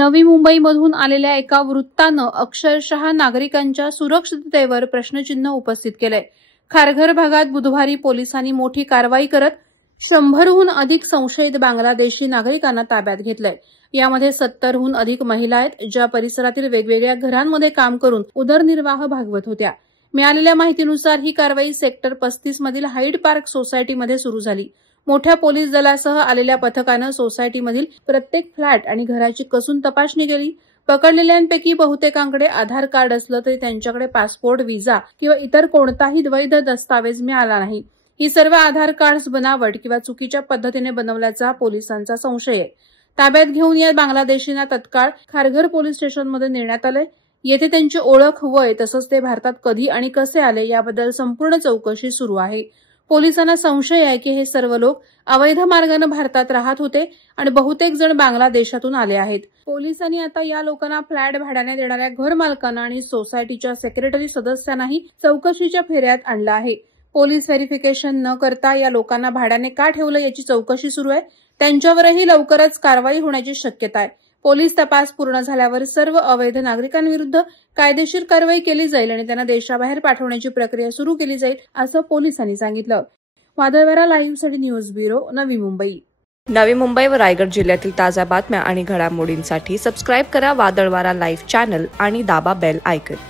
नवी मुंबईमधून आलेल्या एका वृत्तानं अक्षरशः नागरिकांच्या सुरक्षिततेवर प्रश्नचिन्ह उपस्थित केलंय। खारघर भागात बुधवारी पोलिसांनी मोठी कारवाई करत 100हून अधिक संशयित बांगलादेशी नागरिकांना ताब्यात घेतलंय। यामध्ये 70हून अधिक महिला आहेत, ज्या परिसरातील वेगवेगळ्या घरांमध्ये काम करून उदरनिर्वाह भागवत होत्या। मिळालेल्या माहितीनुसार ही कारवाई सेक्टर 35 मधील हाईड पार्क सोसायटीमध्ये सुरू झाली। मोठ्या पोलीस दलासह आलेल्या पथकानं सोसायटीमधील प्रत्येक फ्लॅट आणि घराची कसून तपासणी केली। पकडलेल्यांपैकी बहुतेकांकडे आधार कार्ड असलं तरी त्यांच्याकडे पासपोर्ट, व्हिसा किंवा इतर कोणताही वैध दस्तावेज मिळाला नाही। ही सर्व आधार कार्ड्स बनावट किंवा चुकीच्या पद्धतीने बनवल्याचा पोलिसांचा संशय आहे। ताब्यात घेऊन या बांगलादेशींना तत्काळ खारघर पोलीस स्टेशनमध्ये नेण्यात आले। येथे त्यांची ओळख, वय तसंच ते भारतात कधी आणि कसे आले याबद्दल संपूर्ण चौकशी सुरू आहे। पोलिसांना संशय आहे की हे सर्व लोक अवैध मार्गाने भारतात राहत होते आणि बहुतेक जण बांगलादेशातून आले आहेत। पोलिसांनी आता या लोकांना फ्लॅट भाड्याने देणाऱ्या घरमालकांना आणि सोसायटीच्या सेक्रेटरी सदस्यांनाही चौकशीच्या फेऱ्यात आणलं आहे। पोलीस व्हेरिफिकेशन न करता या लोकांना भाड्याने का ठेवलं याची चौकशी सुरू आहे। त्यांच्यावरही लवकरच कारवाई होण्याची शक्यता आहे। पोलीस तपास पूर्ण झाल्यावर सर्व अवैध नागरिकांविरुद्ध कायदेशीर कारवाई केली जाईल आणि त्यांना देशाबाहेर पाठवण्याची प्रक्रिया सुरू केली जाईल, असं पोलिसांनी सांगितलं। वादळवारा लाईव्हसाठी न्यूज ब्युरो, नवी मुंबई। नवी मुंबई व रायगड जिल्ह्यातील ताज्या बातम्या आणि घडामोडींसाठी सबस्क्राईब करा वादळवारा लाईव्ह चॅनल आणि दाबा बेल आयकॉन।